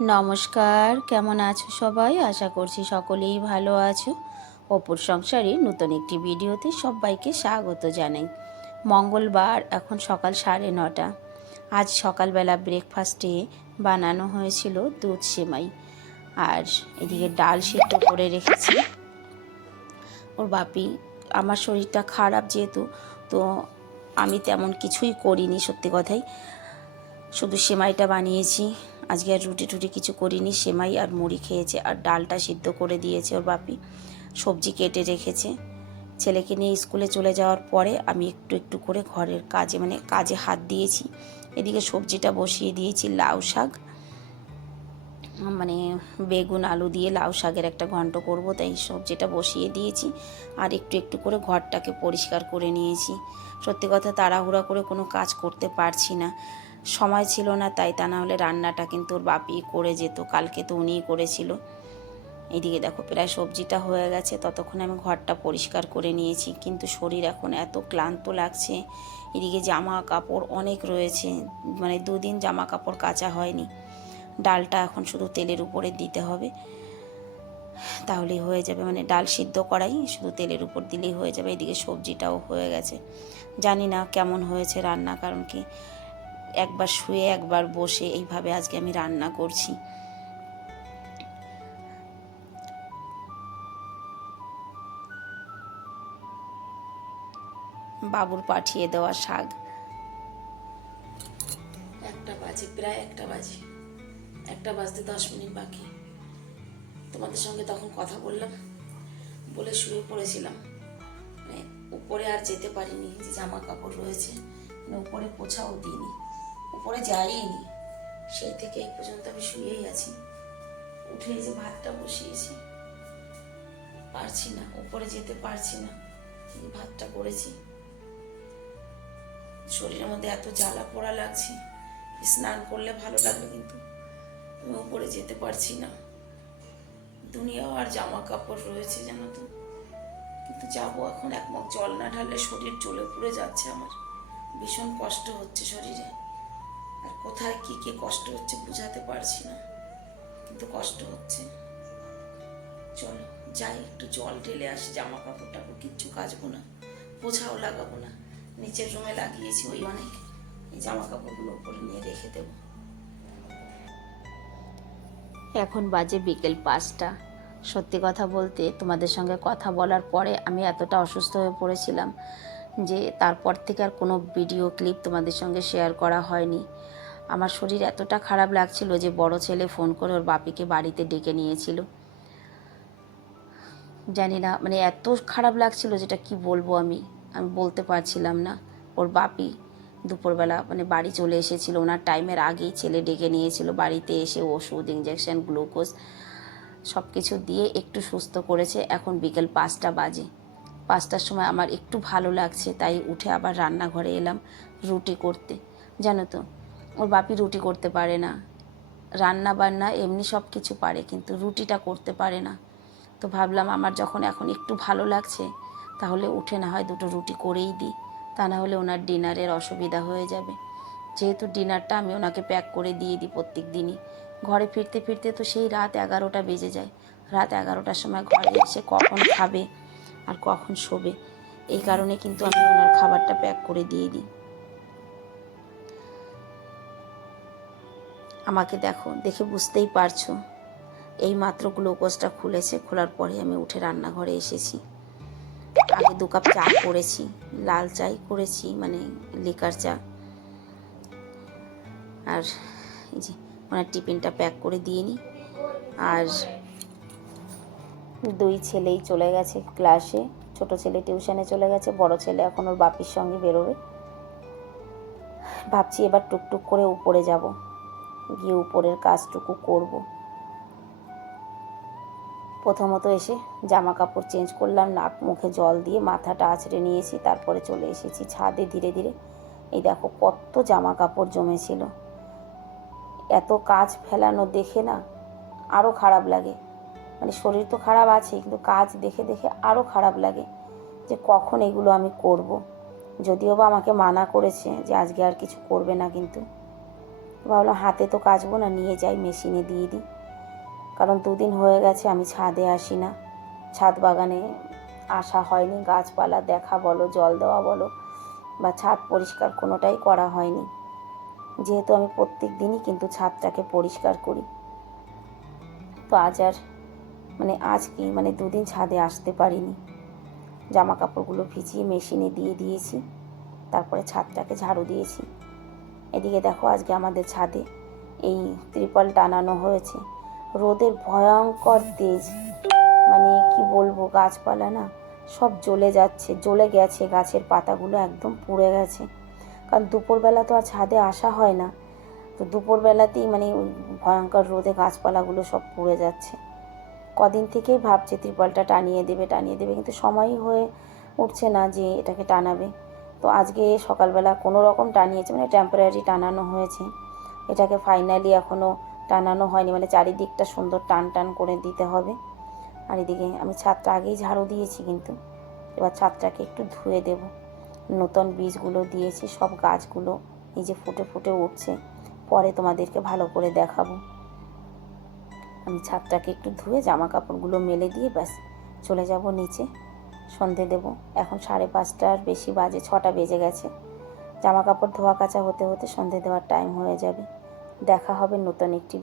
নমস্কার, কেমন আছো সবাই? আশা করছি সকলেই ভালো আছো। অপুর সংসারে নতুন একটি ভিডিওতে সবাইকে স্বাগত জানাই। মঙ্গলবার, এখন সকাল 9:30। আজ সকালবেলা ব্রেকফাস্টে বানানো হয়েছিল দুধ সেমাই, আর এদিকে ডাল সিদ্ধ করে রেখেছি। ওর বাপি, আমার শরীরটা খারাপ যেহেতু, তো আমি তেমন কিছুই করিনি, সত্যি কথাই। শুধু সেমাইটা বানিয়েছি। আজকে আর রুটি টুটি কিছু করিনি, সেমাই আর মুড়ি খেয়েছে, আর ডালটা সিদ্ধ করে দিয়েছে ওর বাপি। সবজি কেটে রেখেছে। ছেলেকে নিয়ে স্কুলে চলে যাওয়ার পরে আমি একটু একটু করে ঘরের কাজে কাজে হাত দিয়েছি। এদিকে সবজিটা বসিয়ে দিয়েছি, লাউ শাক, বেগুন আলু দিয়ে লাউ শাকের একটা ঘন্ট করব, তাই সবজিটা বসিয়ে দিয়েছি। আর একটু একটু করে ঘরটাকে পরিষ্কার করে নিয়েছি। সত্যি কথা, তাড়াহুড়া করে কোনো কাজ করতে পারছি না, সময় ছিল না তাই। তা না হলে রান্নাটা কিন্তু ওর বাপি করে যেত, কালকে তো উনিই করেছিল। এইদিকে দেখো, প্রায় সবজিটা হয়ে গেছে, ততক্ষণে আমি ঘরটা পরিষ্কার করে নিয়েছি। কিন্তু শরীর এখন এত ক্লান্ত লাগছে। এদিকে জামা কাপড় অনেক রয়েছে, 2 দিন জামা কাপড় কাচা হয়নি। ডালটা এখন শুধু তেলের উপরে দিতে হবে, তাহলেই হয়ে যাবে। ডাল সিদ্ধ করাই শুধু তেলের উপর দিলেই হয়ে যাবে। এদিকে সবজিটাও হয়ে গেছে। জানি না কেমন হয়েছে রান্না, কারণ কি একবার শুয়ে একবার বসে এইভাবে আজকে আমি রান্না করছি। বাবুর পাঠিয়ে দেওয়া শাক। 1টা বাজে, প্রায় 1টা বাজে, 1টা বাজতে 10 মিনিট বাকি। তোমাদের সঙ্গে তখন কথা বললাম বলে শুয়ে পড়েছিলাম। উপরে আর যেতে পারিনি, যে জামা কাপড় রয়েছে, উপরে পোছাও দিইনি, উপরে যাইনি। সেই থেকে এই পর্যন্ত আমি শুয়েই আছি। উঠে যে ভাতটা বসিয়েছি, পারছি না, উপরে যেতে পারছি না। ভাতটা করেছি, শরীরের মধ্যে এত জ্বালা পোড়া লাগছে। স্নান করলে ভালো লাগবে, কিন্তু আমি উপরে যেতে পারছি না। দুনিয়াও আর জামা কাপড় রয়েছে জানো তো, কিন্তু যাবো এখন। এক মগ জল না ঢাললে শরীর জ্বলে পুড়ে যাচ্ছে আমার। ভীষণ কষ্ট হচ্ছে শরীরে, আর কোথায় কি কি কষ্ট হচ্ছে বুঝাতে পারছি না, কিন্তু কষ্ট হচ্ছে। চলো যাই, একটু জল ঢেলে আসি। জামা কাপড়টাকে কিচ্ছু কাচবো না, পোছাও লাগাবো না, নিচের রুমে লাগিয়েছি ওই অনেক। এই জামা কাপড়গুলো উপরে নিয়ে রেখে দেব। এখন বাজে বিকেল 5টা। সত্যি কথা বলতে, তোমাদের সঙ্গে কথা বলার পরে আমি এতটা অসুস্থ হয়ে পড়েছিলাম যে তারপর থেকে আর কোনো ভিডিও ক্লিপ তোমাদের সঙ্গে শেয়ার করা হয়নি। আমার শরীর এতটা খারাপ লাগছিল যে বড় ছেলে ফোন করে ওর বাপিকে বাড়িতে ডেকে নিয়েছিল। জানি না, এত খারাপ লাগছিল যেটা কি বলবো, আমি বলতে পারছিলাম না। ওর বাপি দুপুরবেলা বাড়ি চলে এসেছিল, ওনার টাইমের আগেই ছেলে ডেকে নিয়েছিল। বাড়িতে এসে ওষুধ, ইঞ্জেকশন, গ্লুকোজ সব কিছু দিয়ে একটু সুস্থ করেছে। এখন বিকেল 5টা বাজে। 5টার সময় আমার একটু ভালো লাগছে, তাই উঠে আবার রান্নাঘরে এলাম রুটি করতে। জানো তো, ওর বাপি রুটি করতে পারে না, রান্না বান্না এমনি সব কিছু পারে, কিন্তু রুটিটা করতে পারে না। তো ভাবলাম আমার যখন এখন একটু ভালো লাগছে, তাহলে উঠে না হয় 2টো রুটি করেই দিই, তা না হলে ওনার ডিনারের অসুবিধা হয়ে যাবে। যেহেতু ডিনারটা আমি ওনাকে প্যাক করে দিয়ে দিই প্রত্যেক দিনই। ঘরে ফিরতে ফিরতে তো সেই রাত 11টা বেজে যায়। রাত 11টার সময় ঘরে এসে কখন খাবে আর কখন শোবে, এই কারণে কিন্তু আমি ওনার খাবারটা প্যাক করে দিয়ে দিই। আমাকে দেখো, দেখে বুঝতেই পারছো, এই মাত্র গ্লুকোজটা খুলেছে, খোলার পরে আমি উঠে রান্নাঘরে এসেছি। আগে 2 কাপ চা করেছি, লাল চাই করেছি, লিকার চা। আর এই যে ওনার টিফিনটা প্যাক করে দিয়ে নিই। আর 2 ছেলেই চলে গেছে ক্লাসে। ছোট ছেলে টিউশনে চলে গেছে, বড় ছেলে এখন ওর বাপির সঙ্গে বেরোবে। ভাবছি এবার টুকটুক করে উপরে যাব, গিয়ে উপরের কাজটুকু করব। প্রথমত এসে জামা কাপড় চেঞ্জ করলাম, নাক মুখে জল দিয়ে মাথাটা আঁচড়ে নিয়েছি, তারপরে চলে এসেছি ছাদে ধীরে ধীরে। এই দেখো কত জামা কাপড় জমেছিল। এত কাজ ফেলানো দেখে না আরও খারাপ লাগে। শরীর তো খারাপ আছে, কিন্তু কাজ দেখে দেখে আরও খারাপ লাগে যে কখন এগুলো আমি করব। যদিও বা আমাকে মানা করেছে যে আজকে আর কিছু করবে না, কিন্তু ভাবলাম হাতে তো কাচবো না, নিয়ে যাই মেশিনে দিয়ে দিই। কারণ 2 দিন হয়ে গেছে আমি ছাদে আসি না, ছাদ বাগানে আসা হয়নি, গাছপালা দেখা বলো, জল দেওয়া বলো বা ছাদ পরিষ্কার কোনোটাই করা হয়নি। যেহেতু আমি প্রত্যেক দিনই কিন্তু ছাদটাকে পরিষ্কার করি, তো আজ কি 2 দিন ছাদে আসতে পারিনি। জামা কাপড়গুলো ভিজিয়ে মেশিনে দিয়ে দিয়েছি, তারপরে ছাদটাকে ঝাড়ু দিয়েছি। এদিকে দেখো আজকে আমাদের ছাদে এই ত্রিপল টানানো হয়েছে। রোদের ভয়ঙ্কর তেজ, কি বলবো, গাছপালা না সব জ্বলে গেছে, গাছের পাতাগুলো একদম পুড়ে গেছে। কারণ দুপুরবেলা তো আর ছাদে আসা হয় না, তো দুপুরবেলাতেই ওই ভয়ঙ্কর রোদে গাছপালাগুলো সব পুড়ে যাচ্ছে। কদিন থেকেই ভাবছে ত্রিপলটা টানিয়ে দেবে, কিন্তু সময়ই হয়ে উঠছে না যে এটাকে টানাবে। তো আজকে সকালবেলা কোনো রকম টানিয়েছে, টেম্পোরারি টানানো হয়েছে, এটাকে ফাইনালি এখনও টানানো হয়নি, চারিদিকটা সুন্দর টান টান করে দিতে হবে। আর এদিকে আমি ছাদটা আগেই ঝাড়ু দিয়েছি, কিন্তু এবার ছাদটাকে একটু ধুয়ে দেব। নতুন বীজগুলো দিয়েছি, সব গাছগুলো এই যে ফুটে ফুটে উঠছে, পরে তোমাদেরকে ভালো করে দেখাবো। আমি ছাদটাকে একটু ধুয়ে জামা কাপড়গুলো মেলে দিয়ে ব্যাস চলে যাব নিচে, সন্ধে দেব। এখন 5:30 বেশি বাজে, 6টা বেজে গেছে। জামা কাপড় ধোয়া কাচা হতে হতে সন্ধে দেওয়ার টাইম হয়ে যাবে। দেখা হবে নতুন একটি